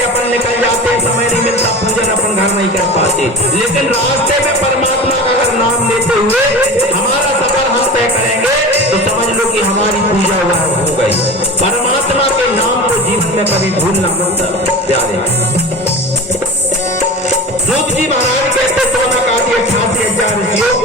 से अपन निकल जाते, समय नहीं मिलता, पूजन अपन घर नहीं कर पाते, लेकिन रास्ते में परमात्मा का अगर नाम लेते हुए हमारा सफर हम तय करेंगे तो समझ लो कि हमारी पूजा हो गई। परमात्मा के नाम को जीवन में कभी भूलना मत प्यारे। सूत जी महाराज कहते सोना काफी 88,000 ऋषियों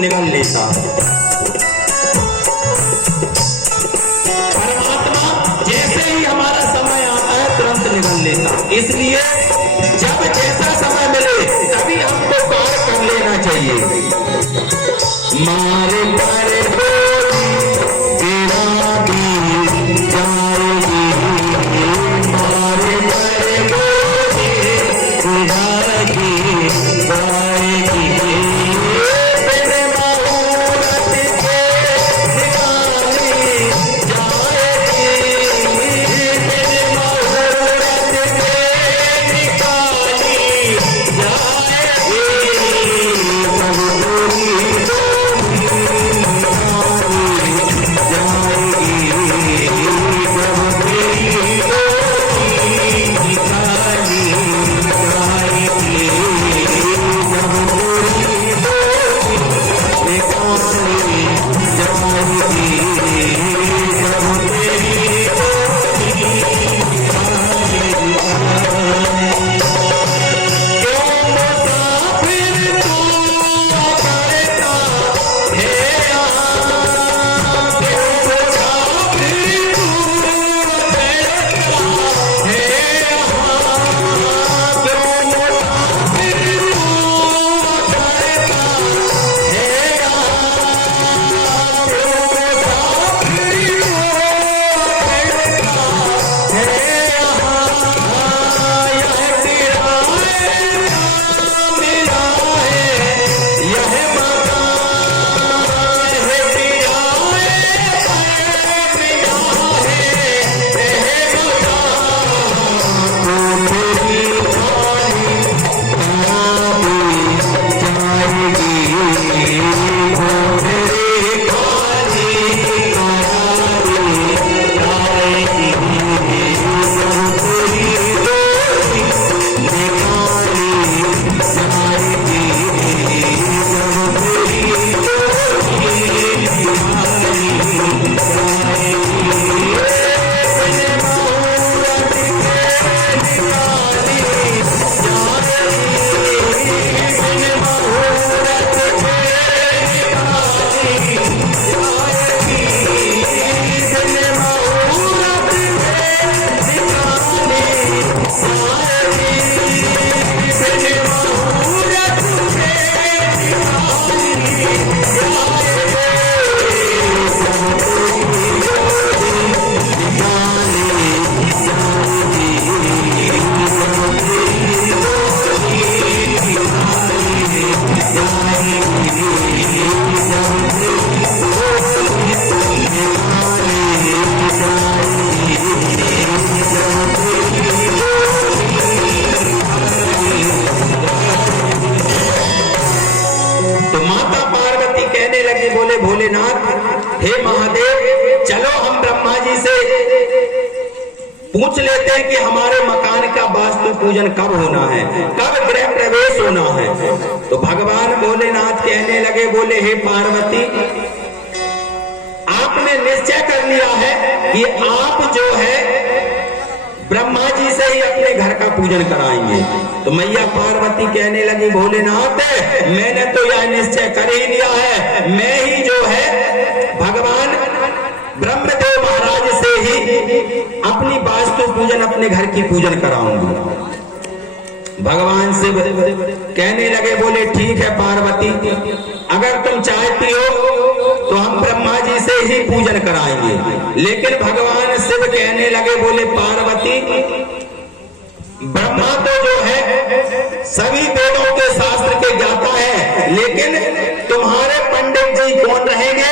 निगल लेता है। परमात्मा जैसे ही हमारा समय आता है तुरंत निगल लेता, इसलिए जब जैसा समय मिले तभी हमको कार्य कर लेना चाहिए। मारे मारे हे महादेव, चलो हम ब्रह्मा जी से पूछ लेते हैं कि हमारे मकान का वास्तु पूजन कब होना है, कब गृह प्रवेश होना है। तो भगवान भोलेनाथ कहने लगे, बोले हे पार्वती, आपने निश्चय कर लिया है कि आप जो है ब्रह्मा जी से ही अपने घर का पूजन कराएंगे। तो मैया पार्वती कहने लगी, भोलेनाथ, मैंने तो यह निश्चय कर ही लिया है, मैं ही जो है भगवान ब्रह्मदेव महाराज से ही अपनी वास्तु पूजन, अपने घर की पूजन कराऊंगी। भगवान से कहने लगे, बोले ठीक है पार्वती, अगर तुम चाहती हो तो हम ब्रह्मा जी से ही पूजन कराएंगे। लेकिन भगवान शिव कहने लगे, बोले पार्वती, ब्रह्मा तो जो है सभी वेदों के शास्त्र के ज्ञाता है, लेकिन तुम्हारे पंडित जी कौन रहेंगे?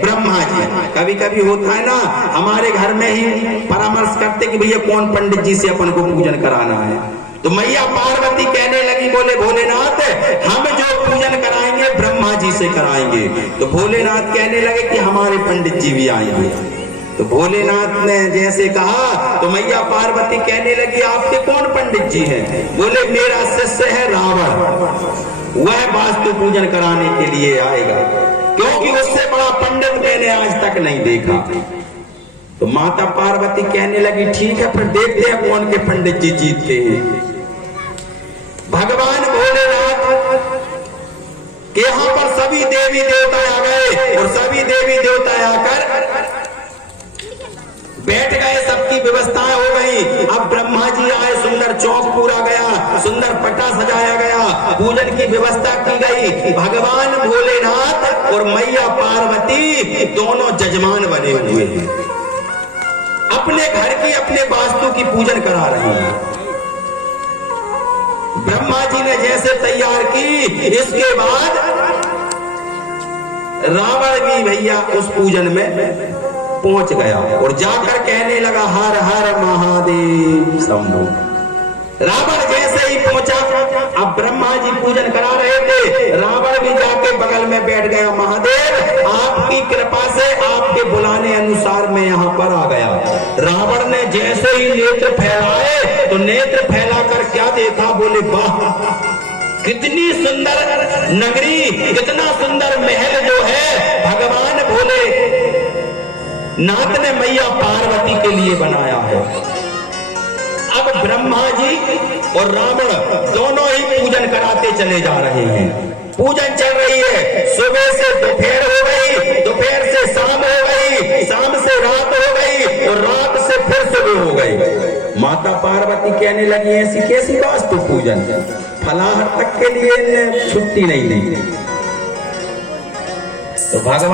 ब्रह्मा जी। कभी कभी होता है ना, हमारे घर में ही परामर्श करते कि भैया कौन पंडित जी से अपन को पूजन कराना है। तो मैया पार्वती कहने लगी, बोले भोलेनाथ, हम जो पूजन कराएंगे ब्रह्मा जी से कराएंगे। तो भोलेनाथ कहने लगे कि हमारे पंडित जी भी आएंगे। तो भोलेनाथ ने जैसे कहा तो मैया पार्वती कहने लगी, आपके कौन पंडित जी हैं? बोले मेरा शिष्य है रावण, वह वास्तु पूजन कराने के लिए आएगा, क्योंकि उससे बड़ा पंडित मैंने आज तक नहीं देखा। तो माता पार्वती कहने लगी, ठीक है, फिर देखते हैं कौन के पंडित जी जीतते हैं। भगवान भोलेनाथ के यहाँ पर सभी देवी देवता आ गए और सभी देवी देवता आकर बैठ गए, सबकी व्यवस्थाएं हो गई। अब ब्रह्मा जी आए, सुंदर चौक पूरा गया, सुंदर पटा सजाया गया, पूजन की व्यवस्था की गई। भगवान भोलेनाथ और मैया पार्वती दोनों जजमान बने हुए हैं, अपने घर की, अपने वास्तु की पूजन करा रहे हैं। ब्रह्मा जी ने जैसे तैयार की, इसके बाद रावण भी भैया उस पूजन में पहुंच गया और जाकर कहने लगा, हर हर महादेव शंभो। रावण जैसे ही पहुंचा, अब ब्रह्मा जी पूजन करा रहे थे, रावण भी जाके बगल में बैठ गया। महादेव, आपकी कृपा से, आपके बुलाने अनुसार मैं यहाँ पर आ गया। रावण ने जैसे ही नेत्र फैलाए तो नेत्र फैलाकर क्या देखा? बोले वाह, कितनी सुंदर नगरी, कितना सुंदर महल जो है भगवान भोले नाथ ने मैया पार्वती के लिए बनाया है। अब ब्रह्मा जी और रावण दोनों ही पूजन कराते चले जा रहे हैं। पूजन चल रही है, सुबह से दोपहर हो गई, दोपहर से शाम हो गई, शाम से रात हो गई और रात से फिर सुबह हो गई। माता पार्वती कहने लगी, ऐसी कैसी वास्तु पूजन, फलाहार तक के लिए छुट्टी नहीं दी। तो भगवान